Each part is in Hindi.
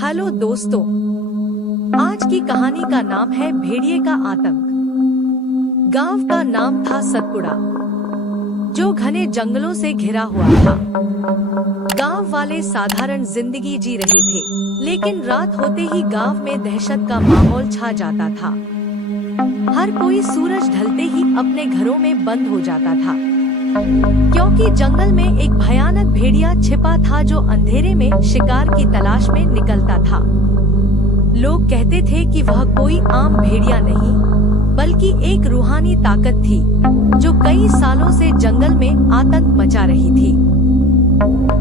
हेलो दोस्तों, आज की कहानी का नाम है भेड़िए का आतंक। गांव का नाम था सतपुड़ा, जो घने जंगलों से घिरा हुआ था। गांव वाले साधारण जिंदगी जी रहे थे, लेकिन रात होते ही गांव में दहशत का माहौल छा जाता था। हर कोई सूरज ढलते ही अपने घरों में बंद हो जाता था, क्योंकि जंगल में एक भयानक भेड़िया छिपा था जो अंधेरे में शिकार की तलाश में निकलता था। लोग कहते थे कि वह कोई आम भेड़िया नहीं, बल्कि एक रूहानी ताकत थी जो कई सालों से जंगल में आतंक मचा रही थी।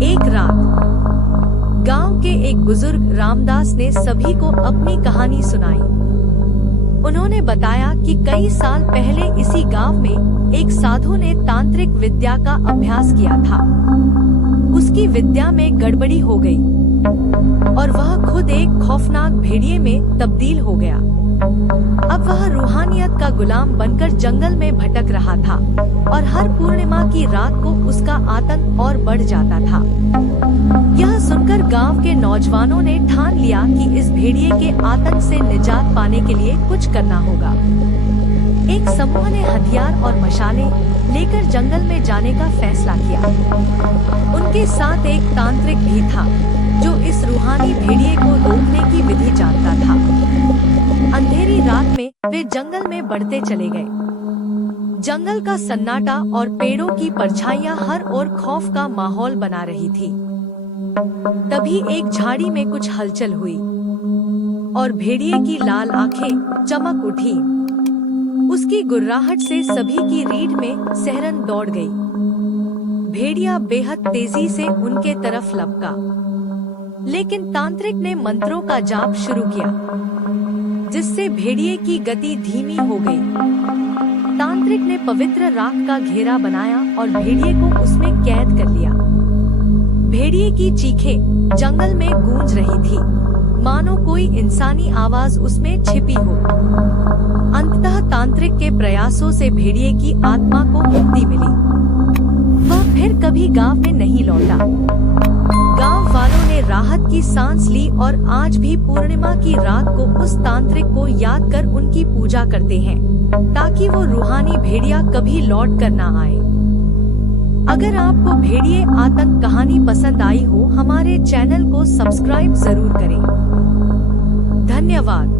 एक रात गांव के एक बुजुर्ग रामदास ने सभी को अपनी कहानी सुनाई। उन्होंने बताया कि कई साल पहले इसी गांव में एक साधु ने तांत्रिक विद्या का अभ्यास किया था। उसकी विद्या में गड़बड़ी हो गई और वह खुद एक खौफनाक भेड़िए में तब्दील हो गया। अब वह रूहानियत का गुलाम बनकर जंगल में भटक रहा था और हर पूर्णिमा की रात को उसका आतंक और बढ़ जाता था। यह सुनकर गांव के नौजवानों ने ठान लिया कि इस भेड़िए के आतंक से निजात पाने के लिए कुछ करना होगा। एक समूह ने हथियार और मशालें लेकर जंगल में जाने का फैसला किया। उनके साथ एक तांत्रिक भी था जो इस रूहानी भेड़िए को रोकने की विधि जानता था। अंधेरी रात में वे जंगल में बढ़ते चले गए। जंगल का सन्नाटा और पेड़ों की परछाइयां हर ओर खौफ का माहौल बना रही थी। तभी एक झाड़ी में कुछ हलचल हुई और भेड़िए की लाल आंखें चमक उठी। उसकी गुर्राहट से सभी की रीढ़ में सिहरन दौड़ गई। भेड़िया बेहद तेजी से उनके तरफ लपका, लेकिन तांत्रिक ने मंत्रों का जाप शुरू किया, जिससे भेड़िए की गति धीमी हो गई। तांत्रिक ने पवित्र राख का घेरा बनाया और भेड़िए को उसमें कैद कर लिया। भेड़िए की चीखें जंगल में गूंज रही थी, मानो कोई इंसानी आवाज उसमें छिपी हो। अंततः तांत्रिक के प्रयासों से भेड़िए की आत्मा को मुक्ति मिली। वह फिर कभी गांव में नहीं लौटा। गांव वालों ने राहत की सांस ली और आज भी पूर्णिमा की रात को उस तांत्रिक को याद कर उनकी पूजा करते हैं, ताकि वो रूहानी भेड़िया कभी लौट कर ना आए। अगर आपको भेड़िए आतंक कहानी पसंद आई हो, हमारे चैनल को सब्सक्राइब जरूर करें। धन्यवाद।